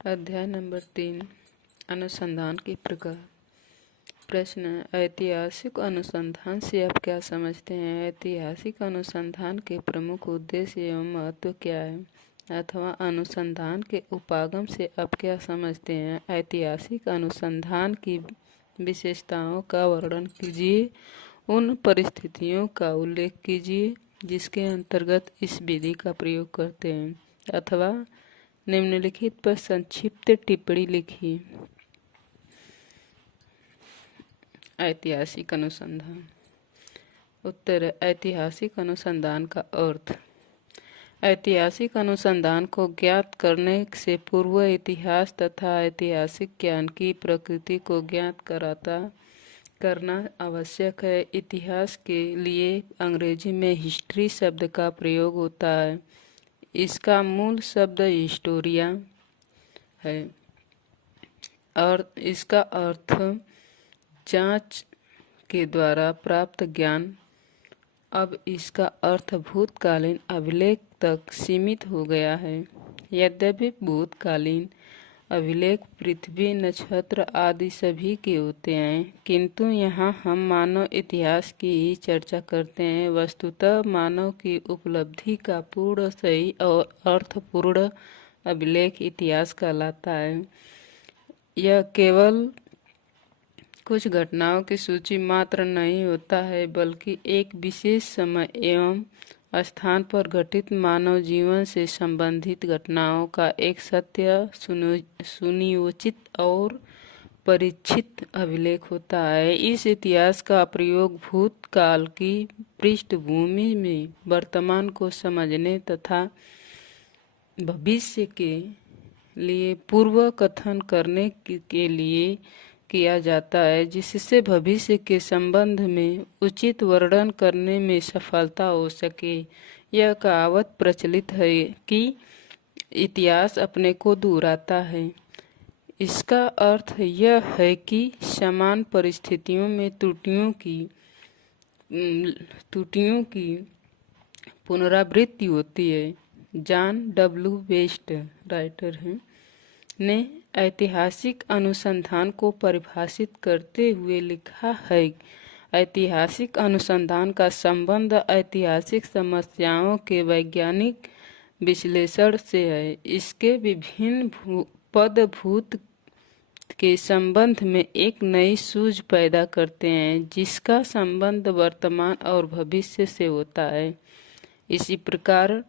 अध्याय नंबर 3 अनुसंधान के प्रकार। प्रश्न: ऐतिहासिक अनुसंधान से आप क्या समझते हैं? ऐतिहासिक अनुसंधान के प्रमुख उद्देश्य एवं महत्व क्या है? अथवा अनुसंधान के उपागम से आप क्या समझते हैं? ऐतिहासिक अनुसंधान की विशेषताओं का वर्णन कीजिए। उन परिस्थितियों का उल्लेख कीजिए जिसके अंतर्गत इस विधि का प्रयोग करते हैं। अथवा निम्नलिखित पर संक्षिप्त टिप्पणी लिखिए। ऐतिहासिक अनुसंधान। उत्तर: ऐतिहासिक अनुसंधान का अर्थ ऐतिहासिक अनुसंधान को ज्ञात करने से पूर्व इतिहास तथा ऐतिहासिक ज्ञान की प्रकृति को ज्ञात करना आवश्यक है। इतिहास के लिए अंग्रेजी में हिस्ट्री शब्द का प्रयोग होता है। इसका मूल शब्द हिस्टोरिया है और इसका अर्थ जांच के द्वारा प्राप्त ज्ञान। अब इसका अर्थ भूतकालीन अभिलेख तक सीमित हो गया है। यद्यपि भूतकालीन अभिलेख पृथ्वी, नक्षत्र आदि सभी के होते हैं, किंतु यहाँ हम मानव इतिहास की ही चर्चा करते हैं। वस्तुतः मानव की उपलब्धि का पूर्ण, सही और अर्थपूर्ण अभिलेख इतिहास कहलाता है। यह केवल कुछ घटनाओं की सूची मात्र नहीं होता है, बल्कि एक विशेष समय एवं स्थान पर घटित मानव जीवन से संबंधित घटनाओं का एक सत्य, सुनियोजित और परीक्षित अभिलेख होता है। इस इतिहास का प्रयोग भूतकाल की पृष्ठभूमि में वर्तमान को समझने तथा भविष्य के लिए पूर्व कथन करने के लिए किया जाता है, जिससे भविष्य के संबंध में उचित वर्णन करने में सफलता हो सके। यह कहावत प्रचलित है कि इतिहास अपने को दोहराता है। इसका अर्थ यह है कि समान परिस्थितियों में त्रुटियों की पुनरावृत्ति होती है। जॉन डब्ल्यू वेस्ट, राइटर हैं, ने ऐतिहासिक अनुसंधान को परिभाषित करते हुए लिखा है: ऐतिहासिक अनुसंधान का संबंध ऐतिहासिक समस्याओं के वैज्ञानिक विश्लेषण से है। इसके विभिन्न पदभूत के संबंध में एक नई सूझ पैदा करते हैं, जिसका संबंध वर्तमान और भविष्य से होता है। इसी प्रकार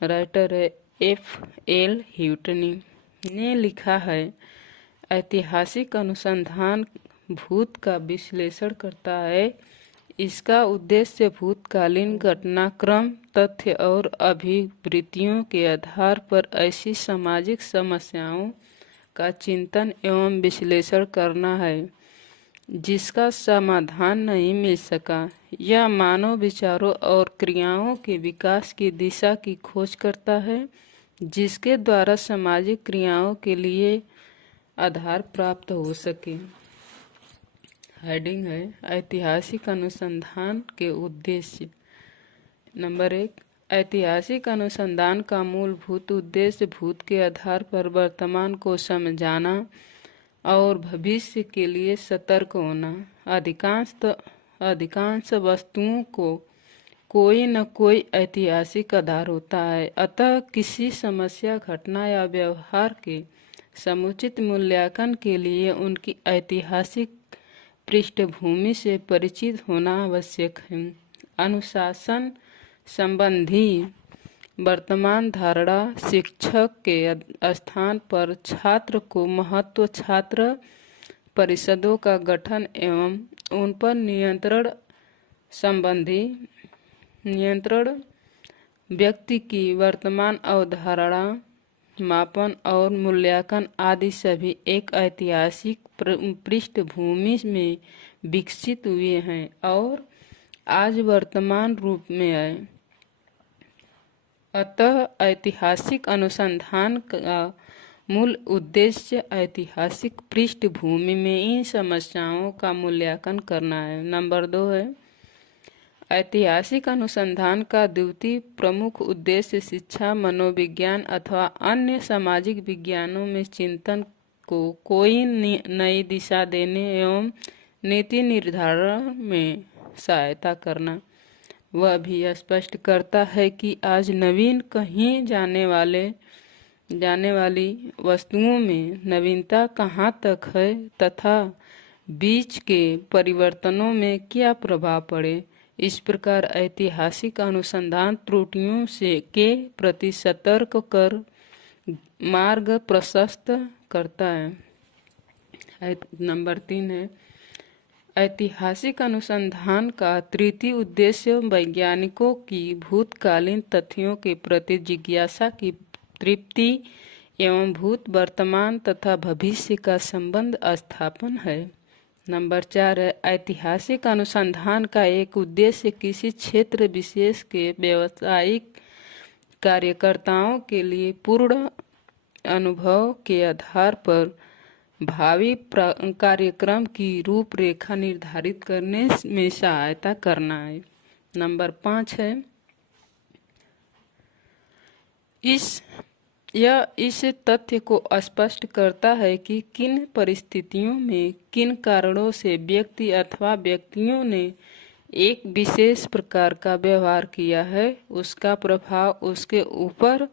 राइटर F.L. ह्यूटनी ने लिखा है: ऐतिहासिक अनुसंधान भूत का विश्लेषण करता है। इसका उद्देश्य भूतकालीन घटनाक्रम, तथ्य और अभिवृत्तियों के आधार पर ऐसी सामाजिक समस्याओं का चिंतन एवं विश्लेषण करना है जिसका समाधान नहीं मिल सका। यह मानव विचारों और क्रियाओं के विकास की दिशा की खोज करता है, जिसके द्वारा सामाजिक क्रियाओं के लिए आधार प्राप्त हो सके। हेडिंग है: ऐतिहासिक अनुसंधान के उद्देश्य। नंबर 1, ऐतिहासिक अनुसंधान का मूलभूत उद्देश्य भूत के आधार पर वर्तमान को समझाना और भविष्य के लिए सतर्क होना। अधिकांश वस्तुओं को कोई न कोई ऐतिहासिक आधार होता है, अतः किसी समस्या, घटना या व्यवहार के समुचित मूल्यांकन के लिए उनकी ऐतिहासिक पृष्ठभूमि से परिचित होना आवश्यक है। अनुशासन संबंधी वर्तमान धारणा, शिक्षक के स्थान पर छात्र को महत्व, छात्र परिषदों का गठन एवं उन पर नियंत्रण संबंधी नियंत्रण, व्यक्ति की वर्तमान अवधारणा, मापन और मूल्यांकन आदि सभी एक ऐतिहासिक पृष्ठभूमि में विकसित हुए हैं और आज वर्तमान रूप में है। अतः ऐतिहासिक अनुसंधान का मूल उद्देश्य ऐतिहासिक पृष्ठभूमि में इन समस्याओं का मूल्यांकन करना है। नंबर 2 है ऐतिहासिक अनुसंधान का द्वितीय प्रमुख उद्देश्य शिक्षा, मनोविज्ञान अथवा अन्य सामाजिक विज्ञानों में चिंतन को कोई नई दिशा देने एवं नीति निर्धारण में सहायता करना। वह भी स्पष्ट करता है कि आज नवीन कहीं जाने वाली वस्तुओं में नवीनता कहाँ तक है तथा बीच के परिवर्तनों में क्या प्रभाव पड़े। इस प्रकार ऐतिहासिक अनुसंधान त्रुटियों के प्रति सतर्क कर मार्ग प्रशस्त करता है। नंबर 3 है ऐतिहासिक अनुसंधान का तृतीय उद्देश्य वैज्ञानिकों की भूतकालीन तथ्यों के प्रति जिज्ञासा की तृप्ति एवं भूत, वर्तमान तथा भविष्य का संबंध स्थापन है। नंबर 4 है ऐतिहासिक अनुसंधान का एक उद्देश्य किसी क्षेत्र विशेष के व्यावसायिक कार्यकर्ताओं के लिए पूर्ण अनुभव के आधार पर भावी कार्यक्रम की रूपरेखा निर्धारित करने में सहायता करना है। नंबर 5 है इस तथ्य को स्पष्ट करता है कि किन परिस्थितियों में किन कारणों से व्यक्ति अथवा व्यक्तियों ने एक विशेष प्रकार का व्यवहार किया है, उसका प्रभाव उसके ऊपर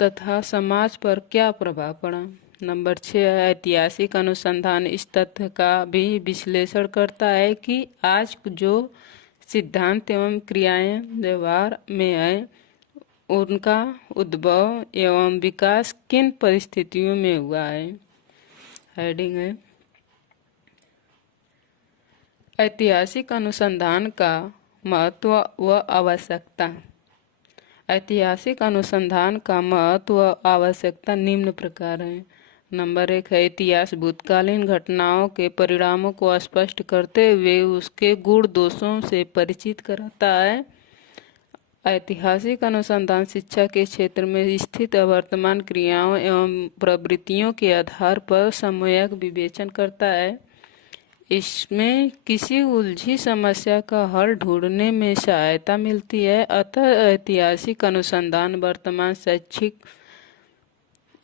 तथा समाज पर क्या प्रभाव पड़ा। नंबर 6 है ऐतिहासिक अनुसंधान इस तथ्य का भी विश्लेषण करता है कि आज जो सिद्धांत एवं क्रियाएं व्यवहार में आए उनका उद्भव एवं विकास किन परिस्थितियों में हुआ है। हेडिंग है ऐतिहासिक अनुसंधान का महत्व व आवश्यकता। ऐतिहासिक अनुसंधान का महत्व व आवश्यकता निम्न प्रकार है। नंबर 1 है इतिहास भूतकालीन घटनाओं के परिणामों को स्पष्ट करते हुए उसके गुण दोषों से परिचित कराता है। ऐतिहासिक अनुसंधान शिक्षा के क्षेत्र में स्थित वर्तमान क्रियाओं एवं प्रवृत्तियों के आधार पर सम्यक विवेचन करता है। इसमें किसी उलझी समस्या का हल ढूंढने में सहायता मिलती है। अतः ऐतिहासिक अनुसंधान वर्तमान शैक्षिक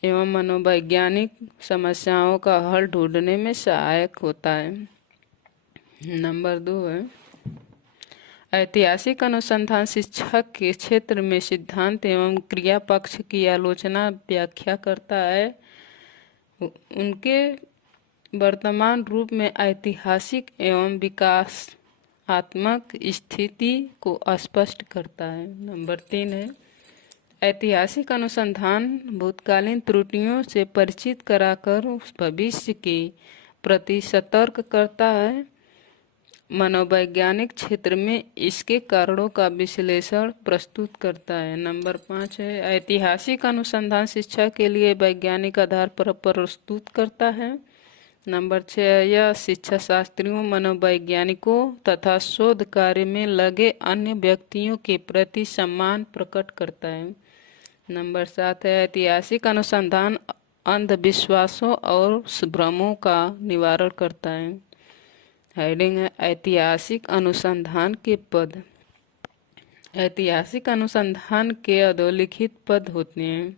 एवं मनोवैज्ञानिक समस्याओं का हल ढूंढने में सहायक होता है। नंबर 2 है ऐतिहासिक अनुसंधान शिक्षा के क्षेत्र में सिद्धांत एवं क्रिया पक्ष की आलोचना व्याख्या करता है। उनके वर्तमान रूप में ऐतिहासिक एवं विकासात्मक स्थिति को स्पष्ट करता है। नंबर 3 है ऐतिहासिक अनुसंधान भूतकालीन त्रुटियों से परिचित कराकर भविष्य के प्रति सतर्क करता है। मनोवैज्ञानिक क्षेत्र में इसके कारणों का विश्लेषण प्रस्तुत करता है। नंबर 5 है ऐतिहासिक अनुसंधान शिक्षा के लिए वैज्ञानिक आधार पर प्रस्तुत करता है। नंबर 6 यह शिक्षा शास्त्रियों, मनोवैज्ञानिकों तथा शोध कार्य में लगे अन्य व्यक्तियों के प्रति सम्मान प्रकट करता है। नंबर 7 है ऐतिहासिक अनुसंधान अंधविश्वासों और भ्रमों का निवारण करता है। हेडिंग है ऐतिहासिक अनुसंधान के पद। ऐतिहासिक अनुसंधान के अधोलिखित पद होते हैं।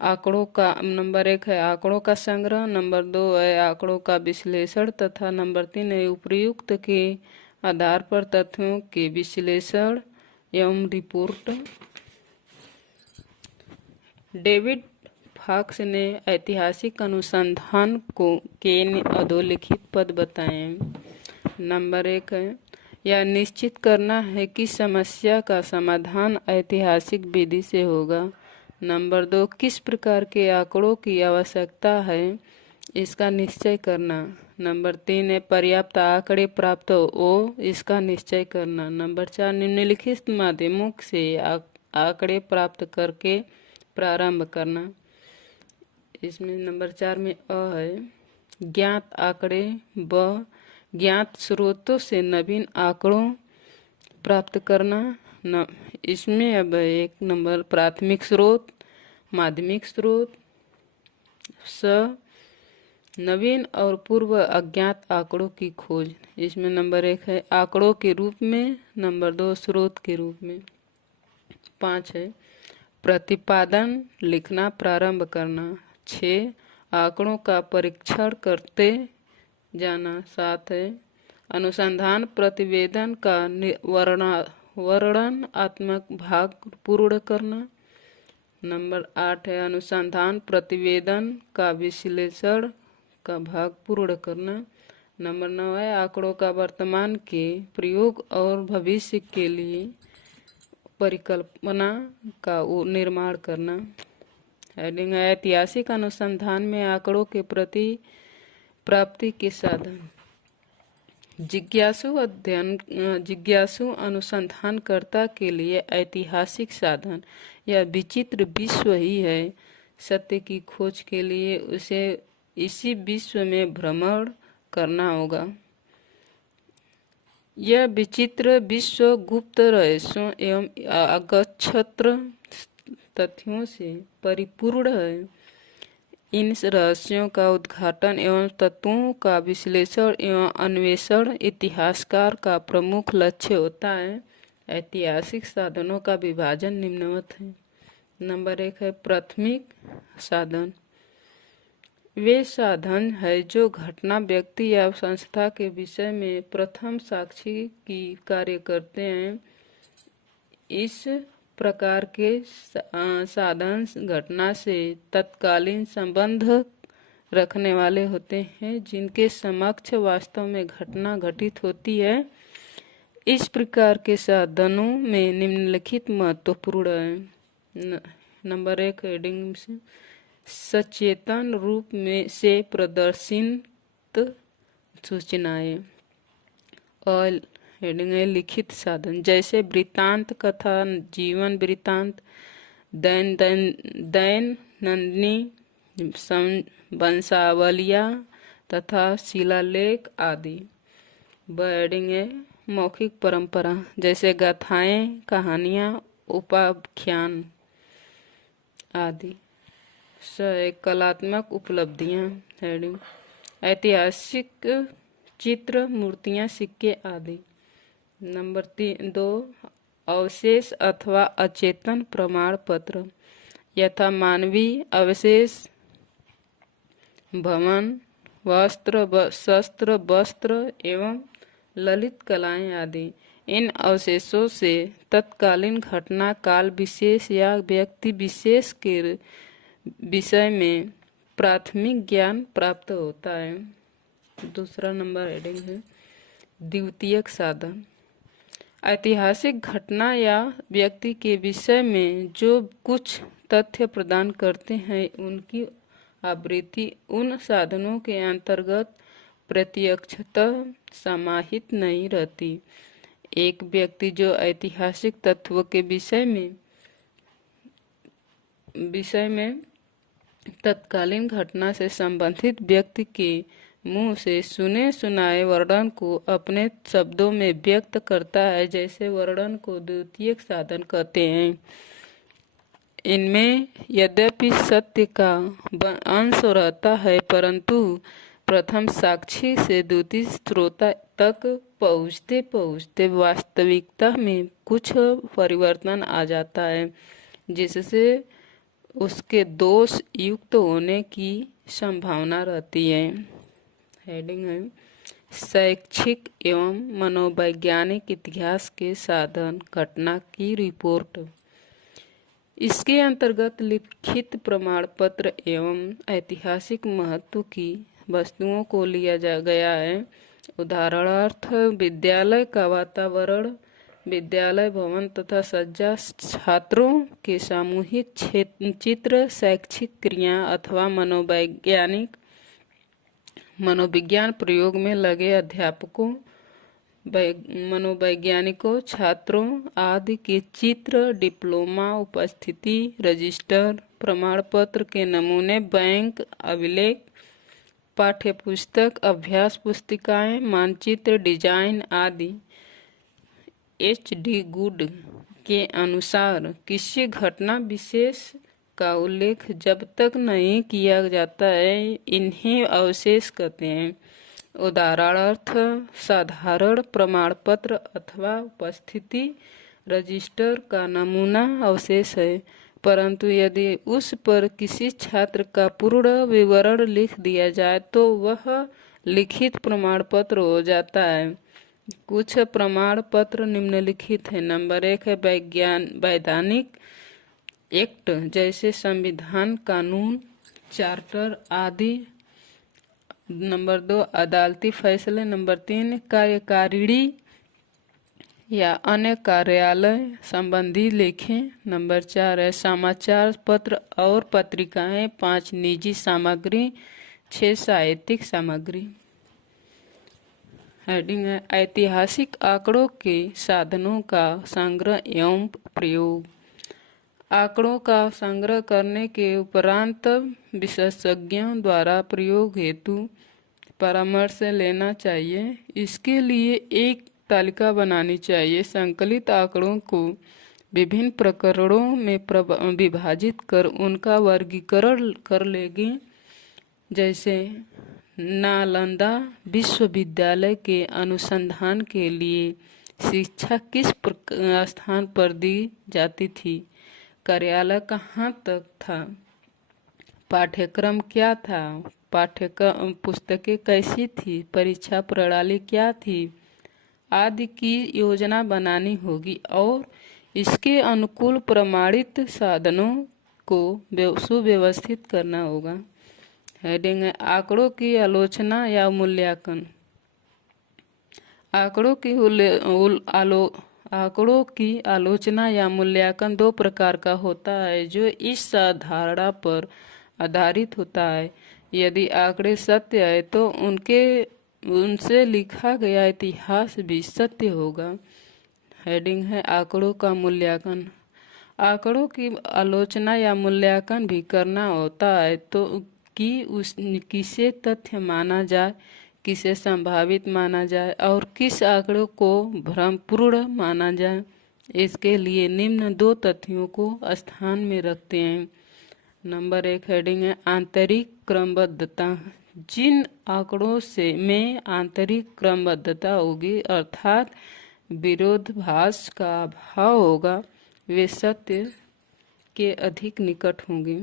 आंकड़ों का नंबर 1 है आंकड़ों का संग्रह, नंबर 2 है आंकड़ों का विश्लेषण तथा नंबर 3 है उपयुक्त के आधार पर तथ्यों के विश्लेषण एवं रिपोर्ट। डेविड फॉक्स ने ऐतिहासिक अनुसंधान के अधोलिखित पद बताए हैं। नंबर 1 है यह निश्चित करना है कि समस्या का समाधान ऐतिहासिक विधि से होगा। नंबर 2 किस प्रकार के आंकड़ों की आवश्यकता है इसका निश्चय करना। नंबर 3 है पर्याप्त आंकड़े प्राप्त हो इसका निश्चय करना। नंबर 4 निम्नलिखित माध्यमों से आंकड़े प्राप्त करके प्रारंभ करना। इसमें नंबर 4 में है ज्ञात आंकड़े, ब ज्ञात स्रोतों से नवीन आंकड़ों प्राप्त करना। इसमें अब 1 नंबर प्राथमिक स्रोत, माध्यमिक स्रोत, नवीन और पूर्व अज्ञात आंकड़ों की खोज। इसमें नंबर 1 है आंकड़ों के रूप में, नंबर 2 स्रोत के रूप में। 5 है प्रतिपादन लिखना प्रारंभ करना। 6 आंकड़ों का परीक्षण करते जाना। 7 है अनुसंधान प्रतिवेदन का वर्णनात्मक भाग पूर्ण करना। नंबर 8 है अनुसंधान प्रतिवेदन का विश्लेषण का भाग पूर्ण करना। नंबर 9 है आंकड़ों का वर्तमान के प्रयोग और भविष्य के लिए परिकल्पना का निर्माण करना। हेडिंग है ऐतिहासिक अनुसंधान में आंकड़ों के प्रति प्राप्ति के साधन। जिज्ञासु अनुसंधानकर्ता के लिए ऐतिहासिक साधन यह विचित्र विश्व ही है। सत्य की खोज के लिए उसे इसी विश्व में भ्रमण करना होगा। यह विचित्र विश्व गुप्त रहस्यों एवं अगच्छत्र तथ्यों से परिपूर्ण है। इन रहस्यों का उद्घाटन एवं तत्वों का विश्लेषण एवं अन्वेषण इतिहासकार का प्रमुख लक्ष्य होता है। ऐतिहासिक साधनों का विभाजन निम्नवत है। नंबर 1 है प्राथमिक साधन। वे साधन है जो घटना, व्यक्ति या संस्था के विषय में प्रथम साक्षी की कार्य करते हैं। इस प्रकार के साधन घटना से तत्कालीन संबंध रखने वाले होते हैं, जिनके समक्ष वास्तव में घटना घटित होती है। इस प्रकार के साधनों में निम्नलिखित महत्वपूर्ण है। नंबर 1 हेडिंग से सचेतन रूप में से प्रदर्शित सूचनाएं। और हेडिंग है लिखित साधन, जैसे वृत्तांत, कथा, जीवन वृत्तांत, दैनंदिनी वंशावलियाँ तथा शिलालेख आदि। हेडिंग है मौखिक परंपरा, जैसे गाथाएं, कहानियाँ, उपाख्यान आदि। कलात्मक उपलब्धियाँ। हेडिंग ऐतिहासिक चित्र, मूर्तियाँ, सिक्के आदि। नंबर 2 अवशेष अथवा अचेतन प्रमाण पत्र, यथा मानवीय अवशेष, भवन, शस्त्र, वस्त्र एवं ललित कलाएं आदि। इन अवशेषों से तत्कालीन घटना, काल विशेष या व्यक्ति विशेष के विषय में प्राथमिक ज्ञान प्राप्त होता है। दूसरा नंबर हेडिंग है द्वितीयक साधन। ऐतिहासिक घटना या व्यक्ति के विषय में जो कुछ तथ्य प्रदान करते हैं, उनकी आवृत्ति उन साधनों के अंतर्गत प्रत्यक्षतः समाहित नहीं रहती। एक व्यक्ति जो ऐतिहासिक तत्व के विषय में तत्कालीन घटना से संबंधित व्यक्ति के मुंह से सुने सुनाए वर्णन को अपने शब्दों में व्यक्त करता है, जैसे वर्णन को द्वितीयक साधन कहते हैं। इनमें यद्यपि सत्य का अंश रहता है, परंतु प्रथम साक्षी से द्वितीय श्रोता तक पहुँचते पहुँचते वास्तविकता में कुछ परिवर्तन आ जाता है, जिससे उसके दोष युक्त होने की संभावना रहती है। हेडिंग है शैक्षिक एवं मनोवैज्ञानिक इतिहास के साधन, घटना की रिपोर्ट। इसके अंतर्गत लिखित प्रमाण पत्र एवं ऐतिहासिक महत्व की वस्तुओं को लिया गया है। उदाहरणार्थ विद्यालय का वातावरण, विद्यालय भवन तथा सज्जा, छात्रों के सामूहिक चित्र, शैक्षिक क्रिया अथवा मनोविज्ञान प्रयोग में लगे अध्यापकों, मनोवैज्ञानिकों, छात्रों आदि के चित्र, डिप्लोमा, उपस्थिति रजिस्टर, प्रमाण पत्र के नमूने, बैंक अभिलेख, पाठ्यपुस्तक, अभ्यास पुस्तिकाएं, मानचित्र, डिजाइन आदि। H.D. गुड के अनुसार किसी घटना विशेष का उल्लेख जब तक नहीं किया जाता है इन्हें अवशेष कहते हैं। उदाहरणार्थ साधारण प्रमाण पत्र अथवा उपस्थिति रजिस्टर का नमूना अवशेष है, परंतु यदि उस पर किसी छात्र का पूर्ण विवरण लिख दिया जाए तो वह लिखित प्रमाण पत्र हो जाता है। कुछ प्रमाण पत्र निम्नलिखित है। नंबर 1 है वैधानिक एक्ट जैसे संविधान, कानून, चार्टर आदि। नंबर 2 अदालती फैसले। नंबर 3 कार्यकारिणी या अन्य कार्यालय संबंधी लेखें। नंबर 4 है समाचार पत्र और पत्रिकाएं। 5 निजी सामग्री। 6 साहित्यिक सामग्री। हेडिंग है ऐतिहासिक आंकड़ों के साधनों का संग्रह एवं प्रयोग। आंकड़ों का संग्रह करने के उपरांत विशेषज्ञों द्वारा प्रयोग हेतु परामर्श लेना चाहिए। इसके लिए एक तालिका बनानी चाहिए। संकलित आंकड़ों को विभिन्न प्रकरणों में विभाजित कर उनका वर्गीकरण कर लेंगे। जैसे नालंदा विश्वविद्यालय के अनुसंधान के लिए शिक्षा किस स्थान पर दी जाती थी, कार्यालय कहाँ तक था, पाठ्यक्रम क्या था, पाठ्यक्रम पुस्तकें कैसी थी, परीक्षा प्रणाली क्या थी आदि की योजना बनानी होगी और इसके अनुकूल प्रमाणित साधनों को सुव्यवस्थित करना होगा। हेडिंग है आंकड़ों की आलोचना या मूल्यांकन। आंकड़ों की आलोचना या मूल्यांकन 2 प्रकार का होता है जो इस धारणा पर आधारित होता है यदि आंकड़े सत्य है तो उनसे लिखा गया इतिहास भी सत्य होगा। हेडिंग है आंकड़ों का मूल्यांकन। आंकड़ों की आलोचना या मूल्यांकन भी करना होता है तो कि किसे तथ्य माना जाए, किसे संभावित माना जाए और किस आंकड़ों को भ्रमपूर्ण माना जाए। इसके लिए निम्न 2 तथ्यों को स्थान में रखते हैं। नंबर 1 हेडिंग है आंतरिक क्रमबद्धता। जिन आंकड़ों में आंतरिक क्रमबद्धता होगी अर्थात विरोधाभास का अभाव होगा वे सत्य के अधिक निकट होंगे।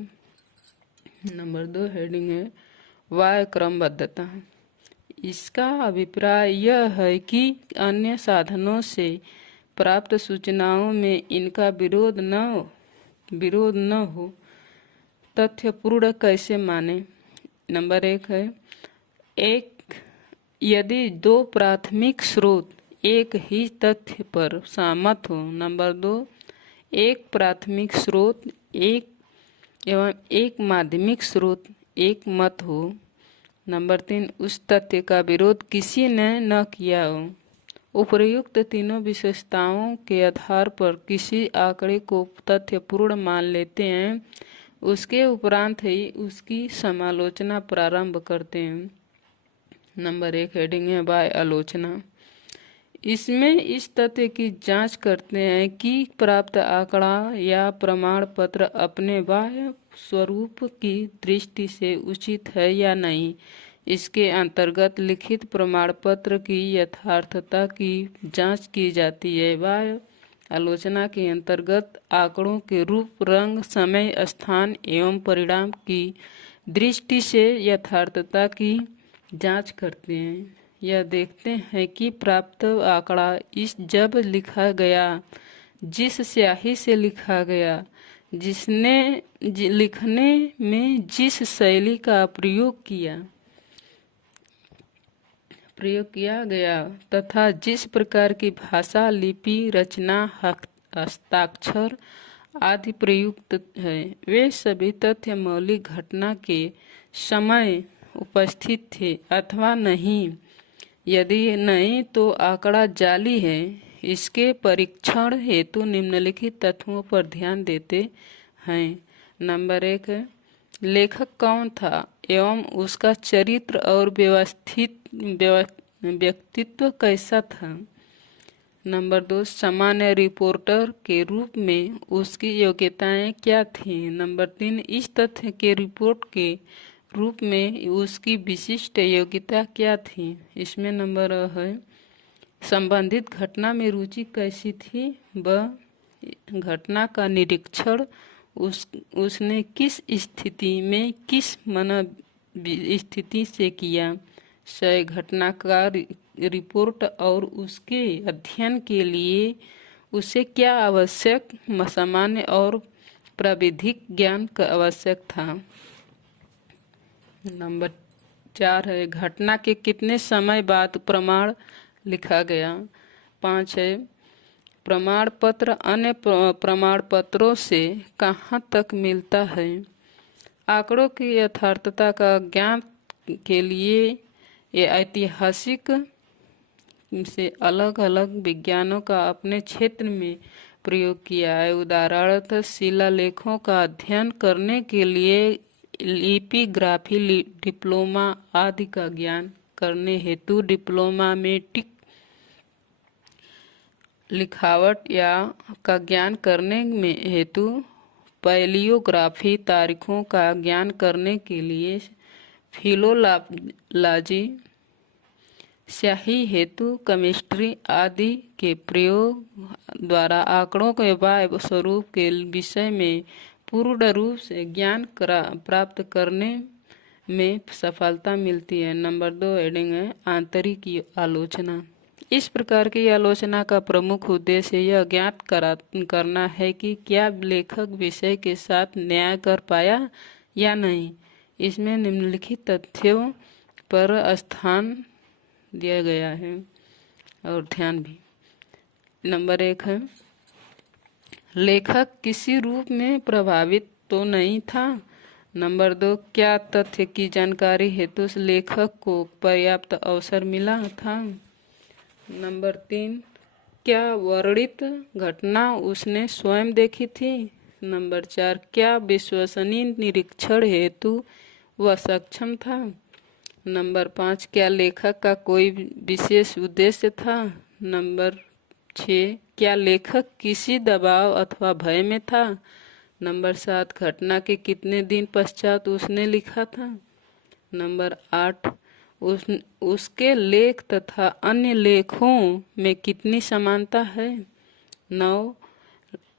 नंबर 2 हेडिंग है वाय क्रमबद्धता। इसका अभिप्राय यह है कि अन्य साधनों से प्राप्त सूचनाओं में इनका विरोध न हो। तथ्यपूर्ण कैसे माने। नंबर 1 है यदि 2 प्राथमिक स्रोत एक ही तथ्य पर सहमत हो। नंबर 2 एक प्राथमिक स्रोत एवं एक माध्यमिक स्रोत एक मत हो। नंबर 3 उस तथ्य का विरोध किसी ने न किया हो। उपर्युक्त तीनों विशेषताओं के आधार पर किसी आंकड़े को तथ्यपूर्ण मान लेते हैं, उसके उपरांत ही उसकी समालोचना प्रारंभ करते हैं। नंबर 1 हेडिंग है बाह्य आलोचना। इसमें इस तथ्य की जांच करते हैं कि प्राप्त आंकड़ा या प्रमाण पत्र अपने बाह्य स्वरूप की दृष्टि से उचित है या नहीं। इसके अंतर्गत लिखित प्रमाण पत्र की यथार्थता की जांच की जाती है। बाह्य आलोचना के अंतर्गत आंकड़ों के रूप, रंग, समय, स्थान एवं परिणाम की दृष्टि से यथार्थता की जांच करते हैं। यह देखते हैं कि प्राप्त आंकड़ा जब लिखा गया, जिस स्याही से लिखा गया, जिसने लिखने में जिस शैली का प्रयोग किया गया तथा जिस प्रकार की भाषा, लिपि, रचना, हस्ताक्षर आदि प्रयुक्त है, वे सभी तथ्य मौलिक घटना के समय उपस्थित थे अथवा नहीं। यदि नहीं तो आंकड़ा जाली है। इसके परीक्षण हेतु निम्नलिखित तथ्यों पर ध्यान देते हैं। नंबर 1 लेखक कौन था एवं उसका चरित्र और व्यक्तित्व कैसा था। नंबर 2, सामान्य रिपोर्टर के रूप में उसकी योग्यताएं क्या थीं। नंबर 3, इस तथ्य के रिपोर्ट के रूप में उसकी विशिष्ट योग्यता क्या थी। इसमें नंबर है, संबंधित घटना में रुचि कैसी थी, घटना का निरीक्षण उसने किस स्थिति में किस स्थिति से किया। घटना का रिपोर्ट और उसके अध्ययन के लिए उसे क्या आवश्यक सामान्य और प्राविधिक ज्ञान का आवश्यक था। नंबर 4 है, घटना के कितने समय बाद प्रमाण लिखा गया। 5 है, प्रमाण पत्र अन्य प्रमाण पत्रों से कहाँ तक मिलता है। आंकड़ों की यथार्थता का ज्ञान के लिए ये ऐतिहासिक से अलग अलग विज्ञानों का अपने क्षेत्र में प्रयोग किया है। उदाहरणतः शिलालेखों का अध्ययन करने के लिए लिपिग्राफी, डिप्लोमा आदि का ज्ञान करने हेतु डिप्लोमेटिक लिखावट या का ज्ञान करने में हेतु पैलियोग्राफी, तारीखों का ज्ञान करने के लिए फिलोलॉजी, स्याही हेतु केमिस्ट्री आदि के प्रयोग द्वारा आंकड़ों के बाह्य स्वरूप के विषय में पूर्ण रूप से ज्ञान प्राप्त करने में सफलता मिलती है। नंबर 2 हेडिंग है, आंतरिक आलोचना। इस प्रकार की आलोचना का प्रमुख उद्देश्य यह ज्ञात करना है कि क्या लेखक विषय के साथ न्याय कर पाया या नहीं। इसमें निम्नलिखित तथ्यों पर स्थान दिया गया है और ध्यान भी। नंबर 1 है, लेखक किसी रूप में प्रभावित तो नहीं था। नंबर 2, क्या तथ्य की जानकारी हेतु लेखक को पर्याप्त अवसर मिला था। नंबर 3, क्या वर्णित घटना उसने स्वयं देखी थी। नंबर 4, क्या विश्वसनीय निरीक्षण हेतु वह सक्षम था। नंबर 5, क्या लेखक का कोई विशेष उद्देश्य था। नंबर 6, क्या लेखक किसी दबाव अथवा भय में था। नंबर 7, घटना के कितने दिन पश्चात उसने लिखा था। नंबर 8, उसके लेख तथा अन्य लेखों में कितनी समानता है। 9,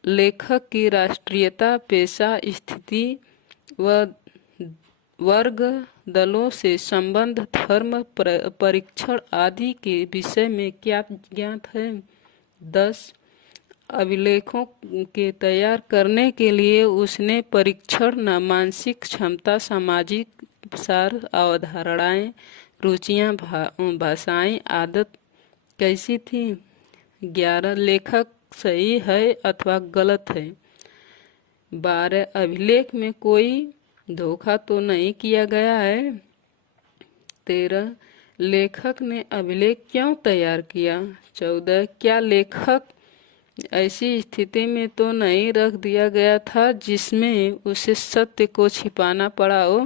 लेखक की राष्ट्रीयता, पेशा, स्थिति व वर्ग दलों से संबंध, धर्म, परीक्षण आदि के विषय में क्या ज्ञात है। 10, अभिलेखों के तैयार करने के लिए उसने परीक्षण, मानसिक क्षमता, सामाजिक सार, अवधारणाएं, रुचियां, भाषाएं, आदत कैसी थी। 11, लेखक सही है अथवा गलत है। 12, अभिलेख में कोई धोखा तो नहीं किया गया है। 13, लेखक ने अभिलेख क्यों तैयार किया। 14, क्या लेखक ऐसी स्थिति में तो नहीं रख दिया गया था जिसमें उसे सत्य को छिपाना पड़ा हो।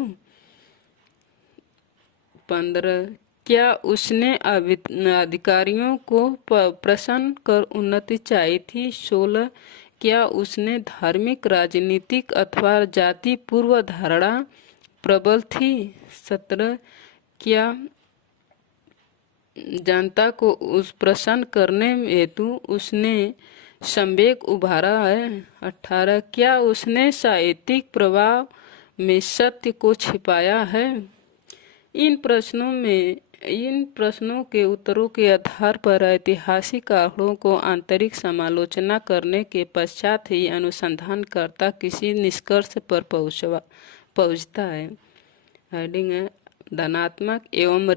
15, क्या उसने अधिकारियों को प्रसन्न कर उन्नति चाहिए थी। 16, क्या उसने धार्मिक, राजनीतिक अथवा जाति पूर्व धारणा प्रबल थी। 17, क्या जनता को उस प्रसन्न करने हेतु उसने संवेग उभारा है। 18, क्या उसने साहित्यिक प्रभाव में सत्य को छिपाया है। इन प्रश्नों के उत्तरों के आधार पर ऐतिहासिक आंकड़ों को आंतरिक समालोचना करने के पश्चात ही अनुसंधानकर्ता किसी निष्कर्ष पर पहुंचता है। हेडिंग है, धनात्मक एवं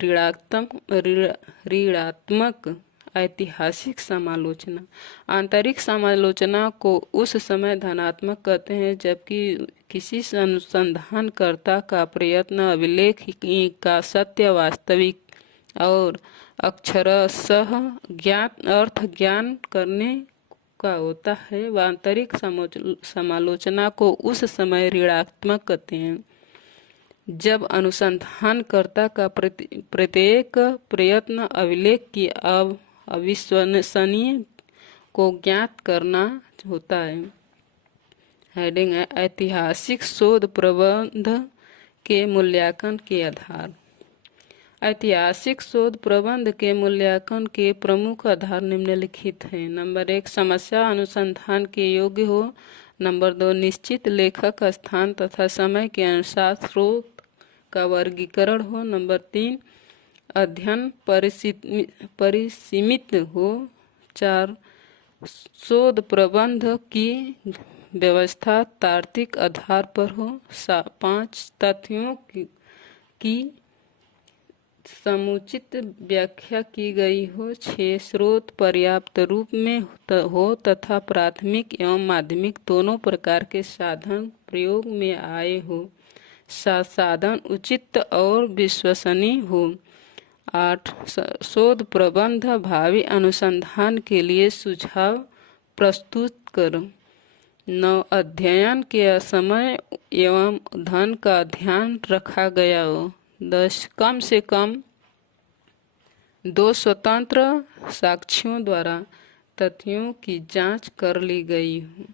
ऋणात्मक ऐतिहासिक समालोचना। आंतरिक समालोचना को उस समय धनात्मक कहते हैं जबकि किसी अनुसंधानकर्ता का प्रयत्न अभिलेख का सत्य, वास्तविक और अक्षरशः ज्ञात अर्थ ज्ञान करने का होता है। वह आंतरिक समालोचना को उस समय ऋणात्मक कहते हैं जब अनुसंधानकर्ता का प्रत्येक प्रयत्न अभिलेख की अविश्वसनीय को ज्ञात करना होता है। हेडिंग है ऐतिहासिक शोध प्रबंध के मूल्यांकन के आधार। ऐतिहासिक शोध प्रबंध के मूल्यांकन के प्रमुख आधार निम्नलिखित हैं। नंबर 1, समस्या अनुसंधान के योग्य हो। नंबर 2, निश्चित लेखक स्थान तथा समय के अनुसार स्रोत का वर्गीकरण हो। नंबर 3, अध्ययन परिसीमित हो। 4, शोध प्रबंध की व्यवस्था तार्किक आधार पर हो। 5, तथ्यों की समुचित व्याख्या की गई हो। 6, स्रोत पर्याप्त रूप में हो तथा प्राथमिक एवं माध्यमिक दोनों प्रकार के साधन प्रयोग में आए हो। 7, साधन उचित और विश्वसनीय हो। 8, शोध प्रबंध भावी अनुसंधान के लिए सुझाव प्रस्तुत करो। 9, अध्ययन के समय एवं धन का ध्यान रखा गया हो। 10, कम से कम 2 स्वतंत्र साक्षियों द्वारा तथ्यों की जांच कर ली गई हो।